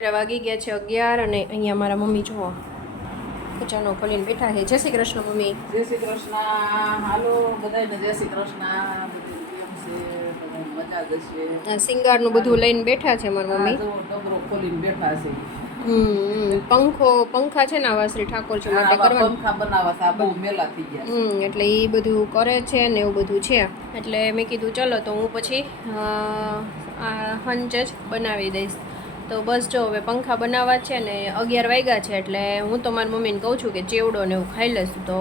વાગી ગયા છે 11 અને અહીંયા મારા મમ્મી જો ખજાનો ખોલીને બેઠા છે. જય શ્રી કૃષ્ણ મમ્મી. જય શ્રી કૃષ્ણ. હાલો બધાને જય શ્રી કૃષ્ણ. મજા જશે. સિંગારનું બધું લઈને બેઠા છે મારા મમ્મી. ડબરો ખોલીને બેઠા છે. પંખા છે ને આવા શ્રી ઠાકોરજી માટે કરવા પંખા બનાવવા છે. બહુ મેલા થઈ ગયા. એટલે એ બધું કરે છે ને એવું બધું છે. એટલે મેં કીધું ચલો તો હું પછી હંચ જ બનાવી દઈશ. તો બસ જો હવે પંખા બનાવવા છે ને 11 વાગ્યા છે એટલે હું તો મારી મમ્મીને કહું છું કે ચેવડો ને એવું ખાઈ લઈશું. તો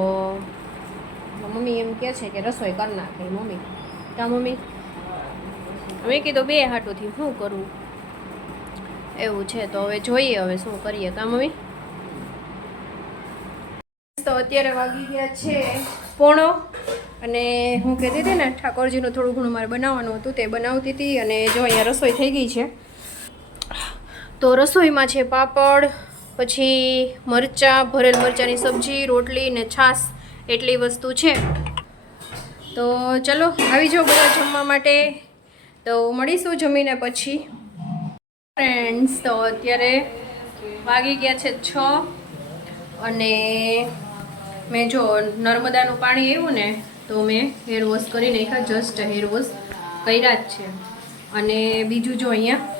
મમ્મી એમ કહે છે કે રસોઈ કરી નાખે. મમ્મી કા મમ્મી મેં કીધું બે હાટુથી શું કરું એવું છે. તો હવે જોઈએ હવે શું કરીએ કા મમ્મી. તો અત્યારે વાગી ગયા છે 1:30 અને હું કહેતી હતી ને ઠાકોરજીનું થોડું ઘણું મારે બનાવવાનું હતું તે બનાવતી હતી. અને જો અહીંયા રસોઈ થઈ ગઈ છે. તો રસોઈમાં છે પાપડ, પછી મરચાં, ભરેલ મરચાંની સબ્જી, રોટલી ને છાશ, એટલી વસ્તુ છે. તો ચલો આવી જાઓ બધા જમવા માટે. તો મળીશું જમીને પછી. ફ્રેન્ડ્સ તો અત્યારે વાગી ગયા છે 6 અને મેં જો નર્મદાનું પાણી આવ્યું ને તો મેં હેર વોશ કરી નાખ્યા. જસ્ટ હેર વોશ કર્યા જ છે. અને બીજું જો અહીંયા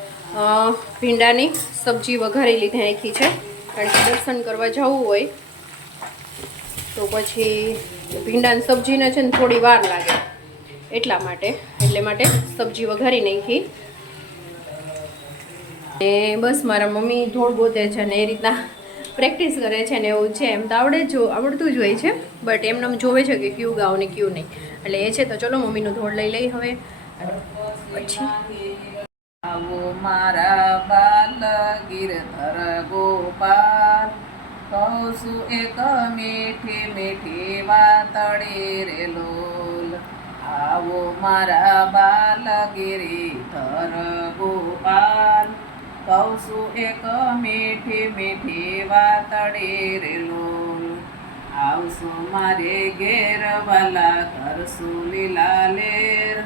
ભીંડાની સબ્જી વઘારી લીધી નાખી છે. કારણ કે દર્શન કરવા જવું હોય તો પછી ભીંડાની સબ્જીને છે ને થોડી વાર લાગે એટલા માટે સબ્જી વઘારી નાખી. અને બસ મારા મમ્મી ધોળ ગોતે છે ને એ રીતના પ્રેક્ટિસ કરે છે ને એવું છે. એમ તો આવડતું જ હોય છે બટ એમને જોવે છે કે ક્યુ ગાવ ને ક્યુ નહીં. એટલે એ છે. તો ચલો મમ્મીનું ધોળ લઈ હવે પછી આવો મારા બાલ ગિરધર ગોપાલ, કહું છું એક મીઠી મીઠી વાતડી રે લોલ. આવો મારા બાલ ગિરધર ગોપાલ, કહું છું એક મીઠી મીઠી વાતડી રે લોલ. આવશું મારે ઘેર વાલા કરશું લીલા લેર,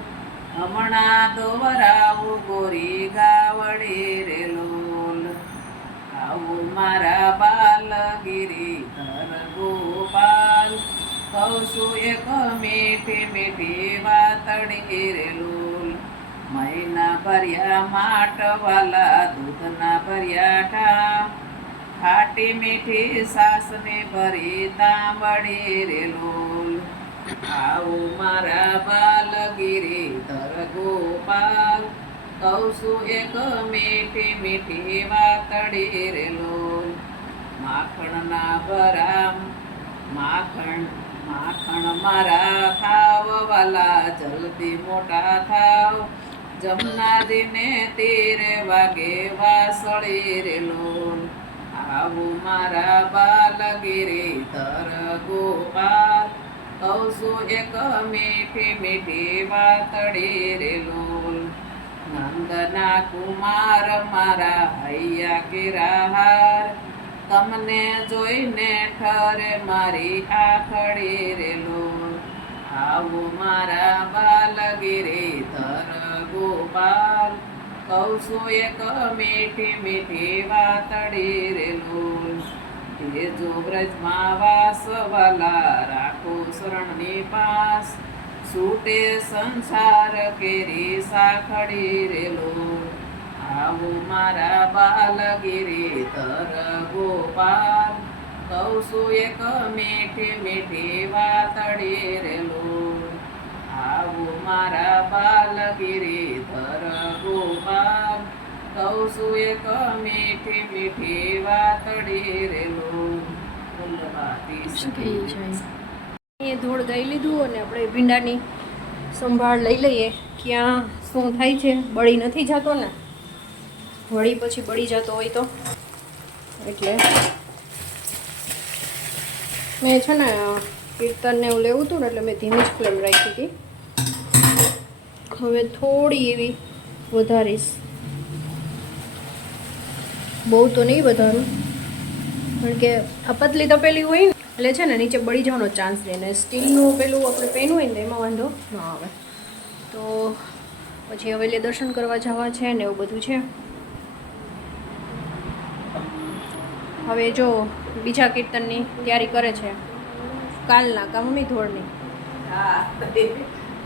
હમણાં દોવરાવું ગોરી ગાવડી રે લોલ. આવું મારા બાલ ગિરિધર ગોપાલ, કહું છું એક મીઠી મીઠી વાતડી રે લોલ. મહિના ભર્યા માટવાલા દૂધના ભર્યા ઠા, ખાટી મીઠી સાસને ભરી તાંબડી રે લોલ. આવું મારા બાલ ગિરિધર ગોપાલ, કહું છું એક મીઠી મીઠી વાતડી રે લોલ. માખણના ભરામ માખણ મારા ખાવ વાલા જલ્દી મોટા થાવ, જમનાજીને તીરે વાગે વાસળી રે લોલ. આવું મારા બાલ ગિરિધર ગોપાલ, કહું છું એક મીઠી મીઠી વાતડી રે લોલ. નંદના કુમાર મારા હૈયા કિરાહાર, તમને જોઈને ઠરે મારી આખડી રે લોલ. આવું મારા બાલ ગિરિધર ગોપાલ, કહું છું એક મીઠી મીઠી વાતડી રે લોલ. જો બ્રજમાં વાસવાલા રાખો શરણની પાસ, છૂટે સંસાર કેરી સાખડી રે લોલ. આવું મારા બાલ ગિરિધર ગોપાલ, કહું છું એક મીઠી મીઠી વાતડી રે લોલ. આવું મારા બાલ ગિરિધર ગોપાલ, કહું છું એક મીઠી મીઠી વાતડી રે લોલ. એ ધોળ ગાઈ લીધું અને આપણે ભીંડાની સંભાળ લઈ લઈએ. ક્યાં શું થાય છે, બળી નથી જતો ને, વળી પછી બળી જતો હોય તો. એટલે મેં છે ને કીર્તનને એવું લેવું હતું ને એટલે મેં ધીમી જ ફ્લેમ રાખી હતી. હવે થોડી એવી વધારીશ, બહુ તો નહીં વધારું કારણ કે આ પતલી તપેલી હોય ને એટલે છે ને નીચે બળી જવાનો ચાન્સ રહે. ને સ્ટીલનું પેલું આપણે પેન હોય ને એમાં વાંધો ન આવે. તો પછી હવે દર્શન કરવા જવા છે ને એવું બધું છે. હવે જો બીજા કીર્તનની તૈયારી કરે છે કાલના કા મમ્મી ધોળની હા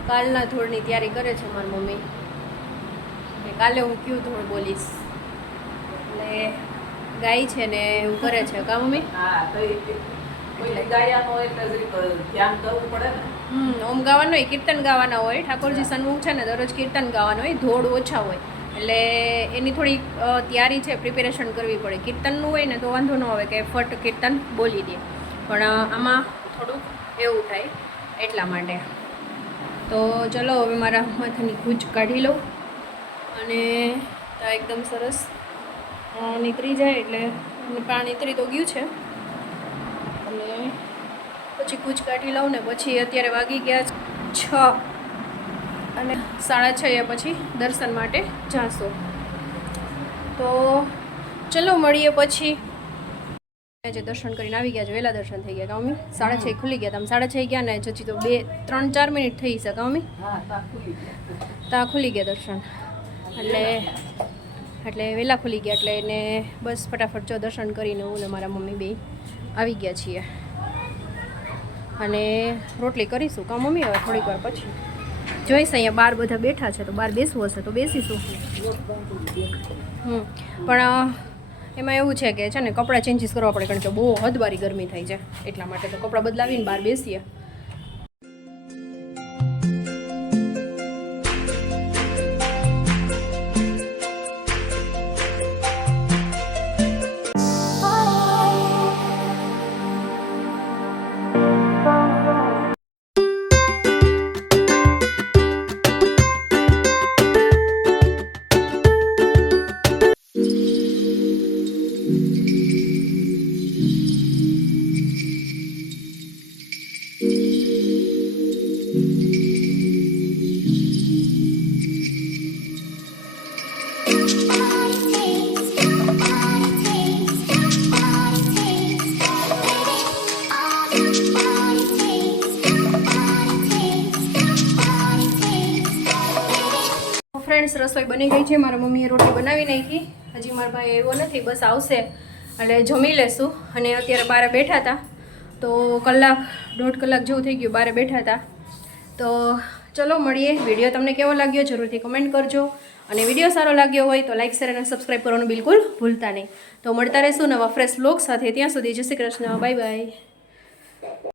કાલના ધોળની તૈયારી કરે છે મારી મમ્મી કે કાલે હું કયું ધોળ બોલીશ એટલે ગાય છે ને એવું કરે છે કા મમ્મી હા તો એટલે ગાયાનો એટલે જરીક ધ્યાન કરવું પડે ને ઓમ ગાવાનું હોય કીર્તન ગાવાના હોય ઠાકોરજી સન્મુખ છે ને દરરોજ કીર્તન ગાવાનું હોય ધોળ ઓછા હોય એટલે એની થોડી તૈયારી છે પ્રિપેરેશન કરવી પડે કીર્તનનું હોય ને તો વાંધો ન આવે કે ફટ કીર્તન બોલી દે પણ આમાં થોડુંક એવું થાય એટલા માટે તો ચલો હવે મારા માથાની ગૂંચ કાઢી લઉં અને આ એકદમ સરસ નીતરી જાય એટલે પાણી નીતરી તો ગયું છે અને પછી કૂચ કાઢી લઉં ને પછી અત્યારે વાગી ગયા 6 અને 6:30 પછી દર્શન માટે જાશું તો ચલો મળીએ પછી જે દર્શન કરીને આવી ગયા છે વહેલા દર્શન થઈ ગયા મમ્મી 6:30 ખુલી ગયા તમે 6:30 ગયા ને હજી તો 2-3-4 મિનિટ થઈ શકે મમ્મી હા ખુલી ત્યાં ખુલી ગયા દર્શન એટલે વહેલા ખુલી ગયા એટલે એને બસ ફટાફટ જો દર્શન કરીને હું ને મારા મમ્મી બે આવી ગયા છીએ અને રોટલી કરીશું કાં મમ્મી હવે થોડીક વાર પછી જોઈશ અહીંયા બહાર બધા બેઠા છે તો બહાર બેસવું હશે તો બેસીશું પણ એમાં એવું છે કે છે ને કપડાં ચેન્જીસ કરવા પડે કારણ કે બહુ હદવારી ગરમી થાય છે એટલા માટે તો કપડાં બદલાવીને બહાર બેસીએ ફ્રેન્ડ્સ રસોઈ બની ગઈ છે મારા મમ્મીએ રોટી બનાવી નાખી હજી મારા ભાઈ એવો નથી બસ આવશે એટલે જમી લેશું અને અત્યારે બહાર બેઠા હતા તો 1-1.5 કલાક જેવું થઈ ગયું બહાર બેઠા હતા તો ચલો મળીએ વિડીયો તમને કેવો લાગ્યો જરૂરથી કમેન્ટ કરજો અને વિડીયો સારો લાગ્યો હોય તો લાઇક શેર અને સબસ્ક્રાઈબ કરવાનું બિલકુલ ભૂલતા નહીં તો મળતા રહેશું નવા ફ્રેશ વ્લોગ સાથે ત્યાં સુધી જય શ્રી કૃષ્ણ બાય બાય